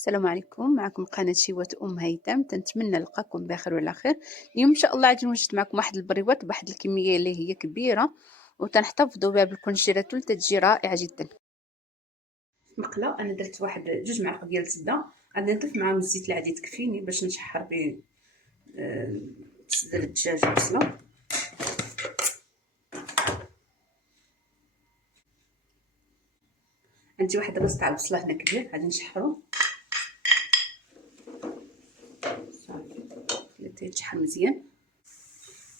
السلام عليكم، معكم قناة شيوة هيثم. تنتمنى نلقاكم بخير وعلى خير. اليوم ان شاء الله غادي نوجد معكم واحد البريوات بواحد الكميه اللي هي كبيره وتنحتفظوا بها بالكونجيلاتور، تتجي رائعه جدا. مقله انا درت واحد 2 معالق ديال الزبده، غادي نضيف معاهم الزيت العادي تكفيني باش نشحر به صدر الدجاج والبصله. عندي واحد الراس تاع البصله هنا كبير، غادي نشحرو صافي. خليته يتشحر مزيان.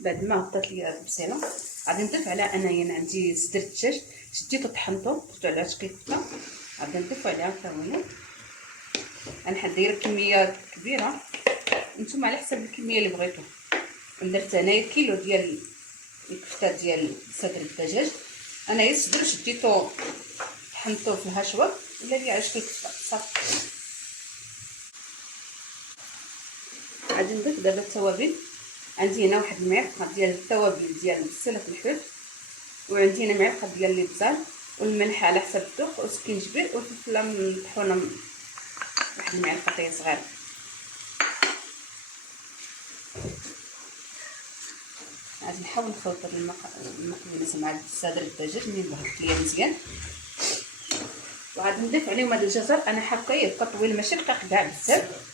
بعد ما غطات ليا البصيله غادي نضيف على انايا عندي صدر الدجاج، شديتو طحنتو درتو على شقيقته، غادي نضيف عليها حتى هو. انا دايره كميه كبيره، نتوما على حسب الكميه اللي بغيتو. درت انايا كيلو ديال الكفته ديال صدر الدجاج. انايا الصدر شديتو طحنتو في الهشوه ولا لي على شكل كفته صافي. غادي نضيف دابا التوابل. عندي هنا واحد المعلقه ديال التوابل ديال بسله الحوت، وعندي هنا معلقه ديال الابزار والملح على حسب الذوق والسكينجبير والفلفله مطحونه واحد المعلقه صغيره. غادي نحاول نخلط المكونات مع صدر الدجاج من بهرت ليا مزيان، وغادي نضيف عليهم هذا الجزر. انا حابه يبقى طويل ماشي رقيق كاع بزاف،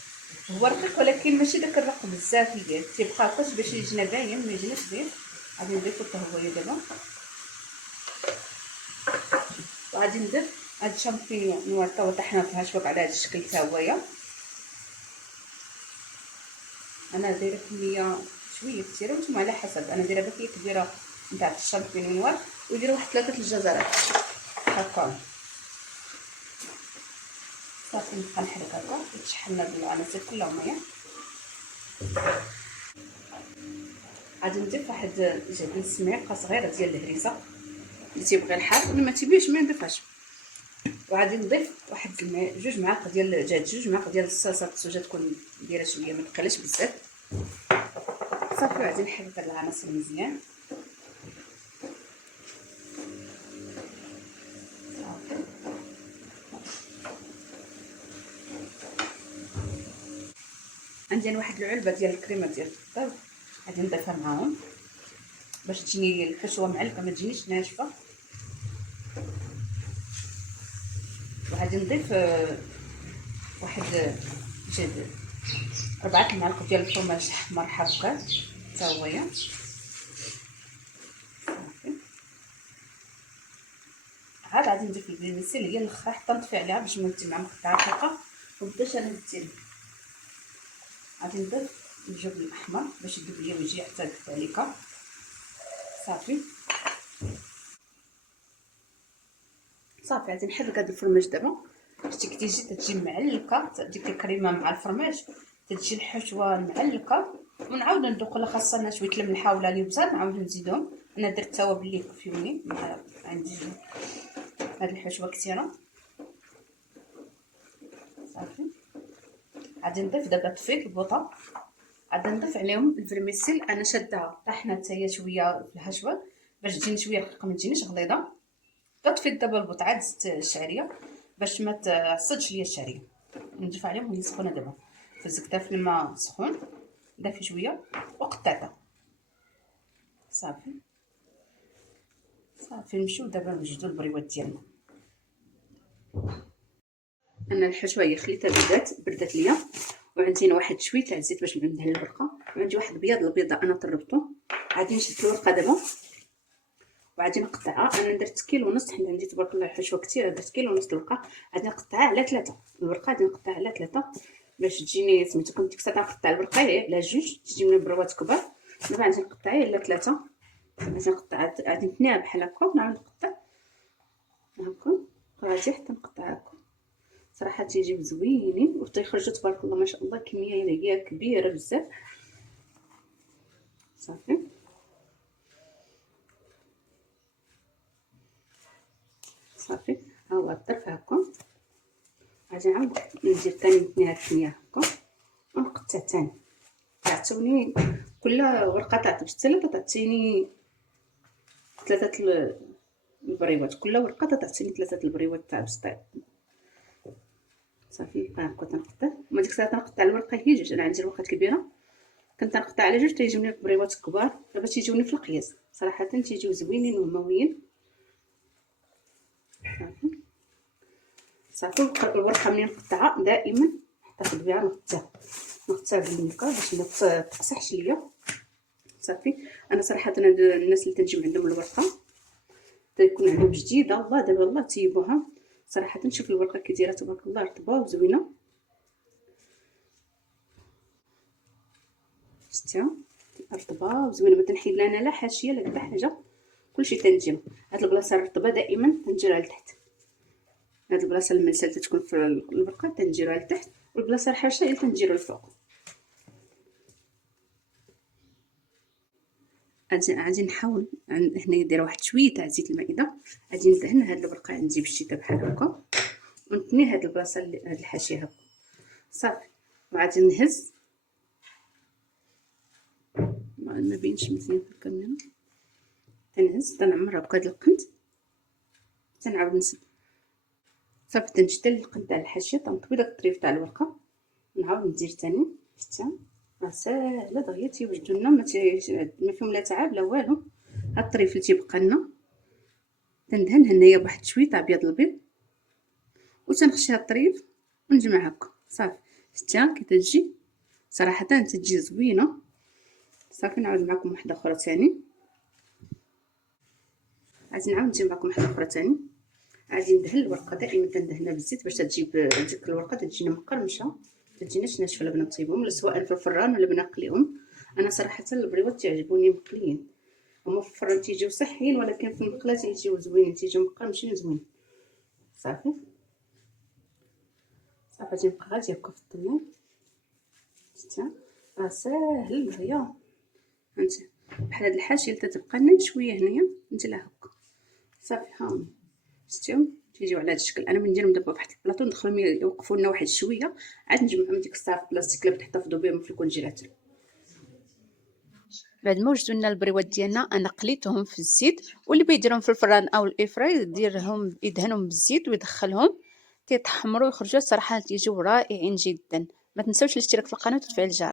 هو رقيق ولكن ماشي داك الرق بزاف اللي تيبقى هكاش باش يجينا باين ما يجيناش زين. غادي نضيفو حتى هو دابا، وغادي نضيف هاد الشامبينيون حتى هو طحنا فيها شوك على هاد الشكل حتى هويا. انا دايره كميه شويه كثيره وانتم على حسب. انا دايره باكيه كبيره نتاع الشامبينيون وديروا واحد 3 الجزرات هكا صافي. نبقى نحرك هكا يتشحن بالعناصر كلهم هي. غادي نضيف واحد جبن معلقه صغيره ديال الهريسه اللي تيبغي الحار، واللي ما تيبغيش ما يضيفهاش. وغادي نضيف واحد 2 معالق ديال 2 معالق ديال الصلصه السوجه، تكون دايره شويه ما تقلاش بزاف صافي. وغادي نحرك هاد العناصر مزيان صافي. عندي انا واحد العلبه ديال الكريمه ديال الفطير، غادي نضيفها معاهم باش تجيني الحشوه معلقه ما تجينيش ناشفه. وغادي نضيف واحد 4 معالق ديال الفرماج احمر حبكات حتى هويا صافي. عاد غادي نضيف الفيرميسيل هي الاخر حتى نطفي عليها باش ما تجي مع مقطعه دقيقه وبداش انا ندير. غادي نضيف الجبن الاحمر باش يذوب ليا ويجي حتى الكذلك صافي. صافي غادي نحرك هذا الفرماج دابا شتي كي تجي معلقه ديك الكريمه مع الفرماج، تجي الحشوه معلقه. ونعاود ندوق لا خاصنا شويه الملحه ولا الابزار نعاودو نزيدهم. انا درت التوابل اللي كفيوني، عندي هاد الحشوه كثيره صافي. غادي نضيف دابا طفيت البوطه، غادي نضيف عليهم الفرميسيل. انا شادها طحنه حتى هي شويه في الحشوه باش تجيني شويه رقيقه ما تجينيش غليظه. طفيت دابا البوطه، عاد زدت الشعريه باش ما تعصدش ليا الشعريه. نضيف عليهم وهي سخونه دابا فزقتها في الماء سخون دافي شويه وقطعتها صافي. صافي نمشيو دابا نوجدو البريوات ديالنا. انا الحشوه هي خليتها بردات ليا، وعندي هنا واحد شويه تاع الزيت باش ندهن الورقه، وعندي واحد البيضه انا طربته. غادي نشد الورقه دابا وغادي نقطعها. انا درت كيلو ونص حيت عندي تبارك الله الحشوه كثيره، درت كيلو ونص الورقه. غادي نقطعها على 3 الورقه، غادي نقطعها على 3 باش تجيني سميتو. كنت ديك الساعه نقطع الورقه على 2 تجي من بروات كبار. دابا غادي نقطعها على 3، غادي نقطعها غادي نتنيها بحال هكا ونعاود نقطع هكا غادي حتى نقطع هكا. صراحه تيجيو زوينين وتيخرجوا تبارك الله ما شاء الله كميه هي كبيره بزاف صافي. صافي ها هو الظرف هكا. غادي نعاود ندير ثاني نتنيها الثانيه هكا ونقطع ثاني. تعطوني كل ورقه تاع البسله تعطيني 3 البريوات، كل ورقه تعطيني 3 البريوات تاع البسطيل صافي نبقى هكا تنقطع. وما ديك الساعه تنقطع الورقه هي جوج، انا عندي الورقات كبيره كنت نقطع على جوج تيجوني بريوات كبار باش تيجوني في القياس. صراحه تيجيو زوينين ومهويين. صافي صافي الورقه ملي نقطعها دائما نحتفظ بها، نغطيها بالميكا باش ما تقصحش ليا. صافي انا صراحه الناس اللي تنجيب عندهم الورقه تكون عندهم جديده والله دابا والله طيبوها صراحه. نشوف الورقه كي دايره تبارك الله رطبه وزوينه. شتيها رطبه وزوينه، ما تنحيد لنا لا حاشيه لا حتى حاجه، كلشي تنجم. هاد البلاصه الرطبه دائما تنجرها لتحت، هاد البلاصه الملسه اللي تكون في الورقه تنجرها لتحت، والبلاصه الحرشه هي تنجرها الفوق. غادي نحاول هنا ندير واحد شويه تاع زيت المائده، غادي ندهن هاد الورقه عندي بالشتا بحال هكا، ونتني هاد البلاصه هاد الحاشيه هكا. صافي وغادي نهز، ما بينش مزيان في الكاميرا، تنهز تنعمرها بهاد القند، تنعاود نسد. صافي تنشد القند تاع الحاشيه، تنطوي داك الطريف تاع الورقه، نعاود ندير تاني. شتيها راه ساهله دغيا تيوجدوا لنا، ما فيهم لا تعب لا والو. هاد الطريف اللي تيبقى لنا تندهن هنايا بواحد شويه تاع بيض البيض، وتنخشي هاد الطريف ونجمع هكا. صافي شتيها كي تجي صراحه تجي زوينه. صافي نعاود معكم واحده اخرى ثاني، غادي نعاود ندير معكم واحده اخرى ثاني. غادي ندهن الورقه، دائما كندهنها بالزيت باش تجيب ديك الورقه تجينا مقرمشه، تجيناش ناشفه. لا بنا نطيبهم ولا سواء في الفران ولا بنا نقليهم. انا صراحه البريوات تعجبوني مقليين، هما في الفران تيجيو صحيين ولكن في المقله تيجيو زوينين، تيجيو مقرمشين زوين. صافي صافي غادي نبقى غادي هكا في الطماط. شتيها راه ساهل دغيا، هانتي بحال هاد الحاشيه اللي تتبقى لنا شويه هنايا نديرها هكا. صافي ها شتيو تيجيو على هاد الشكل. انا من نديرهم دابا واحد البلاطو ندخلهم يوقفوا لنا واحد شويه، عاد نجمعهم ديك الساعه في بلاستيك اللي تحتفظوا بهم في الكونجيلاتور. بعد ما وجدوا لنا البريوات ديالنا انا قليتهم في الزيت، واللي بيديرهم في الفران او الايفراي يديرهم يدهنهم بالزيت ويدخلهم تيتحمروا ويخرجوا. الصراحه تيجيو رائعين جدا. ما تنسوش الاشتراك في القناه وتفعيل الجرس.